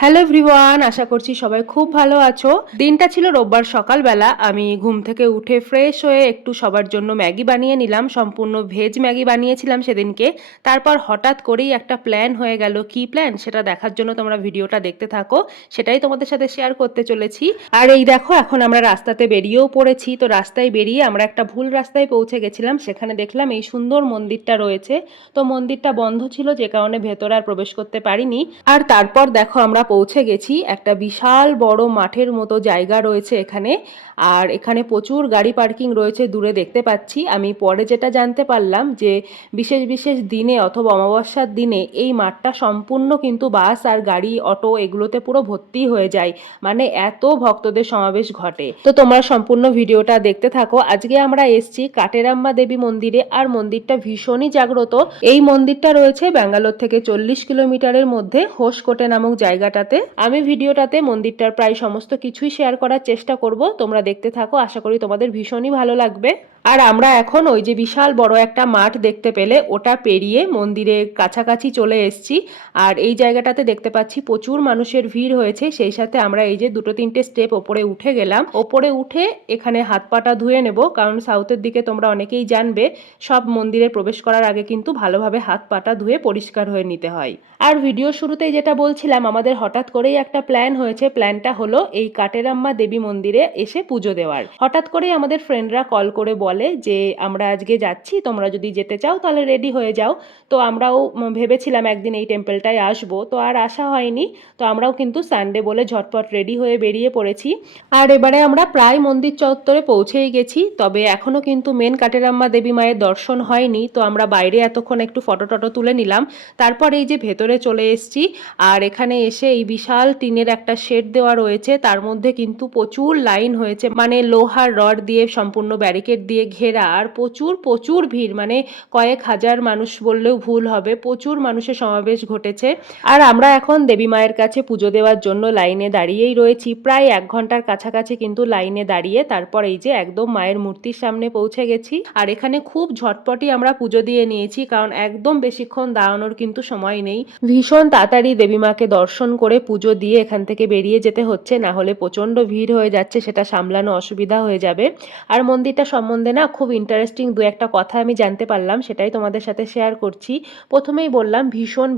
Hello everyone, আশা করছি সবাই খুব ভালো আছো। দিনটা ছিল রোববার সকালবেলা। আমি ঘুম থেকে উঠে ফ্রেশ হয়ে একটু সবার জন্য ম্যাগি বানিয়ে নিলাম। সম্পূর্ণ ভেজ ম্যাগি বানিয়েছিলাম সেদিনকে। তারপর হঠাৎ করেই একটা প্ল্যান হয়ে গেল। কি প্ল্যান সেটা দেখার জন্য তোমরা ভিডিওটা দেখতে থাকো, সেটাই তোমাদের সাথে শেয়ার করতে চলেছি। আর এই দেখো, এখন আমরা রাস্তাতে বেরিয়েও পড়েছি। তো রাস্তায় বেরিয়ে আমরা একটা ভুল রাস্তায় পৌঁছে গেছিলাম। সেখানে দেখলাম এই সুন্দর মন্দিরটা রয়েছে। তো মন্দিরটা বন্ধ ছিল, যে কারণে ভেতরে আর প্রবেশ করতে পারিনি। আর তারপর দেখো আমরা পৌঁছে গেছি। একটা বিশাল বড় মাঠের মতো জায়গা রয়েছে এখানে। আর এখানে প্রচুর গাড়ি পার্কিং রয়েছে, দূরে দেখতে পাচ্ছি। আমি পরে যেটা জানতে পারলাম যে বিশেষ বিশেষ দিনে অথবা অমাবস্যার দিনে এই মাঠটা সম্পূর্ণ কিন্তু বাস আর গাড়ি, অটো এগুলোতে পুরো ভর্তি হয়ে যায়। মানে এত ভক্তদের সমাবেশ ঘটে। তো তোমরা সম্পূর্ণ ভিডিওটা দেখতে থাকো। আজকে আমরা এসছি কাটেরাম্মা দেবী মন্দিরে, আর মন্দিরটা ভীষণই জাগ্রত। এই মন্দিরটা রয়েছে ব্যাঙ্গালোর থেকে 40 কিলোমিটারের মধ্যে হোসকোটে নামক জায়গাটাতে। আমি ভিডিওটাতে মন্দিরটার প্রায় সমস্ত কিছুই শেয়ার করার চেষ্টা করব। তোমরা দেখতে থাকো, আশা করি তোমাদের ভীষণই ভালো লাগবে। আর আমরা এখন ওই যে বিশাল বড় একটা মাঠ দেখতে পেলে, ওটা পেরিয়ে মন্দিরের কাছাকাছি চলে এসেছি। আর এই জায়গাটাতে দেখতে পাচ্ছি প্রচুর মানুষের ভিড় হয়েছে। সেই সাথে আমরা এই যে দুটো তিনটে স্টেপ ওপরে উঠে গেলাম। ওপরে উঠে এখানে হাত পাটা ধুয়ে নেব, কারণ সাউথের দিকে তোমরা অনেকেই জানবে সব মন্দিরে প্রবেশ করার আগে কিন্তু ভালোভাবে হাত পাটা ধুয়ে পরিষ্কার হয়ে নিতে হয়। আর ভিডিও শুরুতেই যেটা বলছিলাম, আমাদের হঠাৎ করেই একটা প্ল্যান হয়েছে। প্ল্যানটা হলো এই কাটেরাম্মা দেবী মন্দিরে এসে পুজো দেওয়ার। হঠাৎ করেই আমাদের ফ্রেন্ডরা কল করে বলে যে আমরা আজকে যাচ্ছি, তোমরা যদি যেতে চাও তাহলে রেডি হয়ে যাও। তো আমরাও ভেবেছিলাম একদিন এই টেম্পলটায় আসবো, তো আর আসা হয়নি। তো আমরাও কিন্তু সানডে বলে ঝটপট রেডি হয়ে বেরিয়ে পড়েছি। আর এবারে আমরা প্রায় মন্দির চত্বরে পৌঁছেই গেছি, তবে এখনো কিন্তু মেন কাটেরাম্মা দেবী মায়ের দর্শন হয়নি। তো আমরা বাইরে এতক্ষণ একটু ফটো টটো তুলে নিলাম, তারপর এই যে ভেতরে চলে এসেছি। আর এখানে এসে এই বিশাল টিনের একটা শেড দেওয়া রয়েছে, তার মধ্যে কিন্তু প্রচুর লাইন হয়েছে, মানে লোহার রড দিয়ে সম্পূর্ণ ব্যারিকেড দিয়ে ঘেরা। আর প্রচুর প্রচুর ভিড়, মানে কয়েক হাজার মানুষ বললেও ভুল হবে, প্রচুর মানুষের সমাবেশ ঘটেছে। আর আমরা এখন দেবী মায়ের কাছে পুজো দেওয়ার জন্য লাইনে দাঁড়িয়েই রয়েছি, প্রায় 1 ঘন্টার কাছাকাছি কিন্তু লাইনে দাঁড়িয়ে তারপর এই যে একদম মায়ের মূর্তির সামনে পৌঁছে গেছি। আর এখানে খুব ঝটপটই আমরা পুজো দিয়ে নিয়েছি, কারণ একদম বেশিক্ষণ দাঁড়ানোর কিন্তু সময় নেই। ভীষণ তাড়াতাড়ি দেবী মাকে দর্শন করে পুজো দিয়ে এখান থেকে বেরিয়ে যেতে হচ্ছে, না হলে প্রচন্ড ভিড় হয়ে যাচ্ছে, সেটা সামলানো অসুবিধা হয়ে যাবে। আর মন্দিরটা সম্বন্ধে না খুব ইন্টারেস্টিং দু একটা কথা আমি জানতে পারলাম, সেটাই তোমাদের সাথে শেয়ার করছি। প্রথমেই বললাম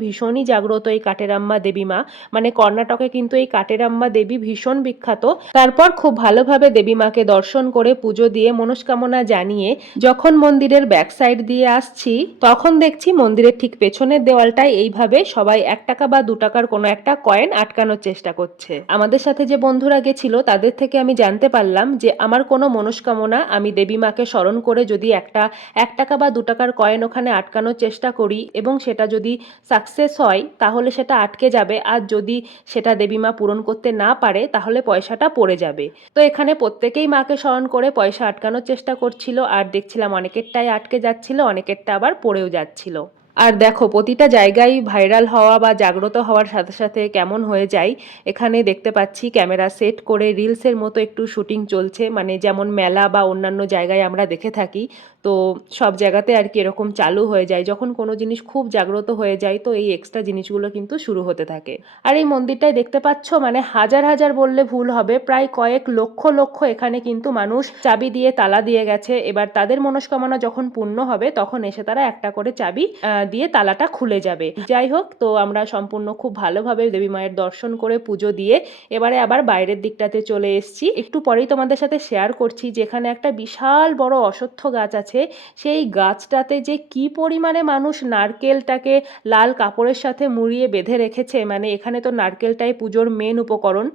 ভীষণই জাগ্রত এই কাটেরাম্মা দেবী মা, মানে কর্ণাটকে কিন্তু এই কাটেরাম্মা দেবী ভীষণ বিখ্যাত। তারপর খুব ভালোভাবে দেবী মাকে দর্শন করে পুজো দিয়ে মনস্কামনা জানিয়ে যখন মন্দিরের ব্যাক সাইড দিয়ে আসছি, তখন দেখছি মন্দিরের ঠিক পেছনের দেওয়ালটায় এইভাবে সবাই 1 টাকা বা 2 টাকার কোনো একটা কয়েন আটকানোর চেষ্টা করছে। আমাদের সাথে যে বন্ধুরা গেছিল তাদের থেকে আমি জানতে পারলাম যে আমার কোনো মনস্কামনা আমি দেবী মাকে স্মরণ করে যদি একটা 1 টাকা বা 2 টাকার কয়েন ওখানে আটকানোর চেষ্টা করি এবং সেটা যদি সাকসেস হয় তাহলে সেটা আটকে যাবে, আর যদি সেটা দেবী মা পূরণ করতে না পারে তাহলে পয়সাটা পড়ে যাবে। তো এখানে প্রত্যেকেই মাকে স্মরণ করে পয়সা আটকানোর চেষ্টা করছিল, আর দেখছিলাম অনেকেরটাই আটকে যাচ্ছিল, অনেকেরটা আবার পড়েও যাচ্ছিল। আর দেখো প্রতিটা জায়গায় ভাইরাল হওয়া বা জাগ্রত হওয়ার সাথে সাথে কেমন হয়ে যায়। এখানে দেখতে পাচ্ছি ক্যামেরা সেট করে রিলসের মতো একটু শুটিং চলছে, মানে যেমন মেলা বা অন্যান্য জায়গায় আমরা দেখে থাকি। তো সব জায়গাতে আর কি এরকম চালু হয়ে যায়, যখন কোনো জিনিস খুব জাগ্রত হয়ে যায় তো এই এক্সট্রা জিনিসগুলো কিন্তু শুরু হতে থাকে। আর এই মন্দিরটাই দেখতে পাচ্ছ, মানে হাজার হাজার বললে ভুল হবে, প্রায় কয়েক লক্ষ লক্ষ এখানে কিন্তু মানুষ চাবি দিয়ে তালা দিয়ে গেছে। এবার তাদের মনস্কামনা যখন পূর্ণ হবে তখন এসে তারা একটা করে চাবি দিয়ে তালাটা খুলে যাবে। যাই হোক, তো আমরা সম্পূর্ণ খুব ভালোভাবে দেবী মায়ের দর্শন করে পুজো দিয়ে এবারে আবার বাইরের দিকটাতে চলে এসেছি। একটু পরেই তোমাদের সাথে শেয়ার করছি, যেখানে একটা বিশাল বড় অশ্বত্থ গাছ আছে, সেই গাছটাতে যে কি পরিমাণে মানুষ নারকেলটাকে লাল কাপড়ের সাথে মুড়িয়ে বেঁধে রেখেছে। মানে এখানে তো নারকেলটাই পুজোর মেন উপকরণ।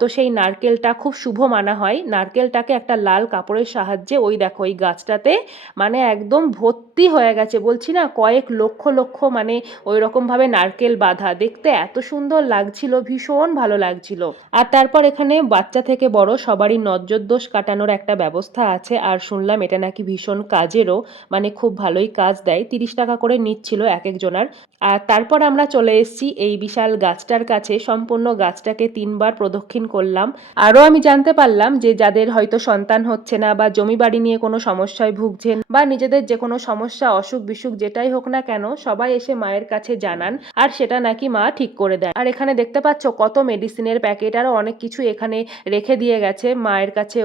তো সেই নারকেলটা খুব শুভ মানা হয়। নারকেলটাকে একটা লাল কাপড়ের সাহায্যে ওই দেখো ওই গাছটাতে মানে একদম ভর্তি হয়ে গেছে, বলছি না কয়েক লক্ষ লক্ষ, মানে ওই রকমভাবে নারকেল বাঁধা, দেখতে এত সুন্দর লাগছিল, ভীষণ ভালো লাগছিল। আর তারপর এখানে বাচ্চা থেকে বড় সবারই নজর দোষ কাটানোর একটা ব্যবস্থা আছে, আর শুনলাম এটা নাকি ভীষণ কাজেরও, মানে খুব ভালোই কাজ দেয়। 30 টাকা করে নিচ্ছিল এক একজনার। আর তারপর আমরা চলে এসেছি এই বিশাল গাছটার কাছে, সম্পূর্ণ গাছটাকে 3বার প্রদক্ষিণ করলাম। আরও আমি জানতে পারলাম যে যাদের হয়তো সন্তান হচ্ছে না বা জমি বাড়ি নিয়ে কোনো সমস্যায় ভুগছেন বা নিজেদের যে কোনো সমস্যা অসুখ বিসুখ যেটাই হোক না কেন সবাই এসে মায়ের কাছে জানান, আর সেটা নাকি মা ঠিক করে দেয়। আর এখানে দেখতে পাচ্ছ কত মেডিসিনের প্যাকেট আরও অনেক কিছু এখানে রেখে দিয়ে গেছে, মায়ের কাছে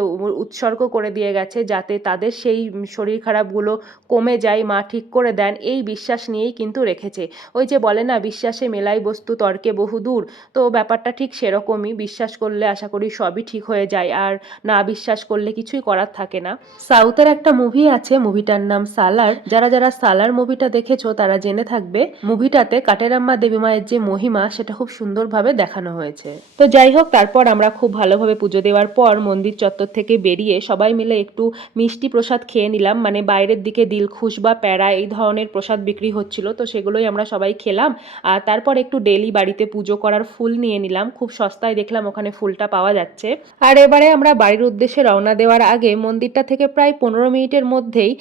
উৎসর্গ করে দিয়ে গেছে, যাতে তাদের সেই শরীর খারাপগুলো কমে যায়, মা ঠিক করে দেন, এই বিশ্বাস নিয়েই কিন্তু রেখেছে। ওই যে বলে না, বিশ্বাসে মেলাই বস্তু তর্কে বহুদূর, তো ব্যাপারটা ঠিক সেরকমই। বিশ্বাস করলে আশা করি সবই ঠিক হয়ে যায়, আর না বিশ্বাস করলে কিছুই করার থাকে না। সাউথের একটা মুভি আছে, মুভিটার নাম সালার। যারা যারা সালার মুভিটা দেখেছো তারা জেনে থাকবে, মুভিটাতে কাটেরাম্মা দেবী মায়ের যে মহিমা সেটা খুব সুন্দরভাবে দেখানো হয়েছে। তো যাই হোক, তারপর আমরা খুব ভালোভাবে পুজো দেওয়ার পর মন্দির চত্বর থেকে বেরিয়ে সবাই মিলে একটু মিষ্টি প্রসাদ খেয়ে নিলাম। মানে বাইরের দিকে দিলখুশ বা প্যারা এই ধরনের প্রসাদ বিক্রি হচ্ছিল, তো সেগুলোই আমরা সবাই খেলাম। আর তারপর একটু ডেলি বাড়িতে পুজো করার ফুল নিয়ে নিলাম, খুব সস্তায় দেখলাম ওখানে ফুলটা পাওয়া যাচ্ছে। আর এবারে আমরা বাড়ির উদ্দেশ্যে রওনা দেওয়ার আগে মন্দিরটা থেকে প্রায় 15 মিনিটের মধ্যেই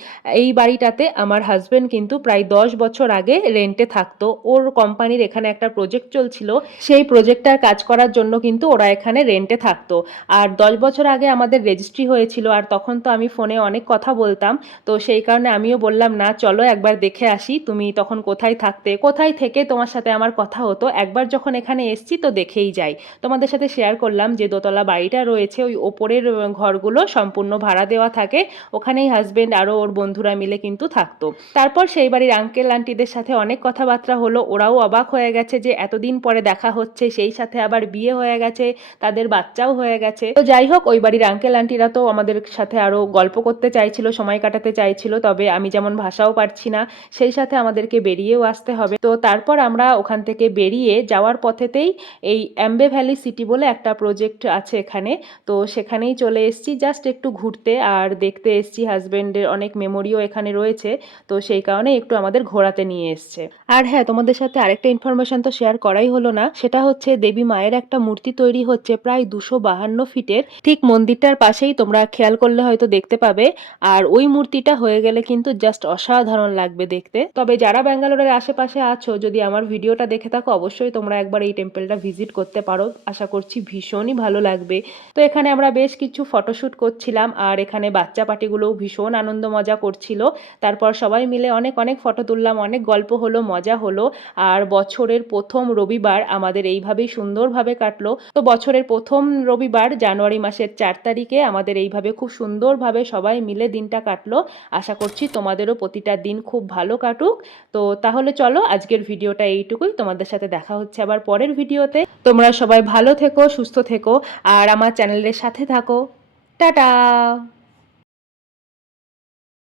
এই বাড়িটাতে আমার হাজবেন্ড কিন্তু প্রায় 10 বছর আগে রেন্টে থাকতো। ওর কোম্পানির এখানে একটা প্রজেক্ট চলছিল, সেই প্রজেক্টটার কাজ করার জন্য কিন্তু ওরা এখানে রেন্টে থাকতো। আর 10 বছর আগে আমাদের রেজিস্ট্রি হয়েছিল, আর তখন তো আমি ফোনে অনেক কথা বলতাম, তো সেই কারণে আমিও বললাম না চলো একবার দেখে আসি, তুমি তখন কোথায় থাকতে, কোথায় থেকে তোমার সাথে আমার কথা হতো, একবার যখন এখানে এসছি তো দেখেই যাই। তোমাদের সাথে শেয়ার করলাম যে দোতলা বাড়িটা রয়েছে, ওই ওপরের ঘরগুলো সম্পূর্ণ ভাড়া দেওয়া থাকে, ওখানেই হাজবেন্ড আরও ওর বন্ধুরা মিলে কিন্তু থাকতো। তারপর সেই বাড়ির আঙ্কেল আন্টিদের সাথে অনেক কথাবার্তা হলো, ওরাও অবাক হয়ে গেছে যে এতদিন পরে দেখা হচ্ছে, সেই সাথে আবার বিয়ে হয়ে গেছে, তাদের বাচ্চাও হয়ে গেছে। তো যাই হোক, ওই বাড়ির আঙ্কেল আন্টিরা তো আমাদের সাথে আরও গল্প করতে চাইছিল, সময় কাটাতে চাইছিল, তবে আমি যেমন ভাষাও পারছি না, সেই সাথে আমাদেরকে বেরিয়েও আসতে হবে। তো তারপর আমরা ওখান থেকে বেরিয়ে যাওয়ার পথেতেই এই অ্যাম্বে ভ্যালি সিটি বলে একটা প্রজেক্ট আছে এখানে, তো সেখানেই চলে এসেছি জাস্ট একটু ঘুরতে আর দেখতে এসেছি। হাজবেন্ডের অনেক মেমোরিও এখানে রয়েছে, তো সেই কারণে একটু আমাদের ঘোরাতে নিয়ে এসছে। আর হ্যাঁ, তোমাদের সাথে আরেকটা ইনফরমেশন তো শেয়ার করাই হলো না, সেটা হচ্ছে দেবী মায়ের একটা মূর্তি তৈরি হচ্ছে প্রায় 252 ফিটের, ঠিক মন্দিরটার পাশেই, তোমরা খেয়াল করলে হয়তো দেখতে পাবে। আর ওই মূর্তিটা হয়ে গেলে কিন্তু জাস্ট অসাধারণ লাগবে দেখতে। তবে যারা ব্যাঙ্গালোরের আশেপাশে আছো, যদি আমার ভিডিওটা দেখে থাকো, অবশ্যই তোমরা একবার এই টেম্পলটা ভিজিট করতে পারো, আশা করছি ভীষণই ভালো লাগবে। তো এখানে আমরা বেশ কিছু ফটোশ্যুট করছিলাম, আর এখানে বাচ্চা পার্টিগুলোও ভীষণ আনন্দ মজা করছিল। তারপর সবাই মিলে অনেক অনেক ফটো তুললাম, অনেক গল্প হলো, মজা হলো। আর বছরের প্রথম রবিবার আমাদের এইভাবেই সুন্দরভাবে কাটলো। তো বছরের প্রথম রবিবার জানুয়ারি মাসের 4 তারিখে আমাদের এইভাবে খুব সুন্দরভাবে সবাই মিলে দিনটা কাটলো। আশা করছি তোমাদেরও প্রতিটা দিন খুব ভালো কাটুক। তো তাহলে চলো, আজকের ভিডিওটা এইটুকুই, তোমাদের সাথে দেখা হচ্ছে আবার পরের ভিডিওতে। তোমরা সবাই ভালো থেকো, সুস্থ থেকো, আর আমার চ্যানেলের সাথে থাকো। টাটা।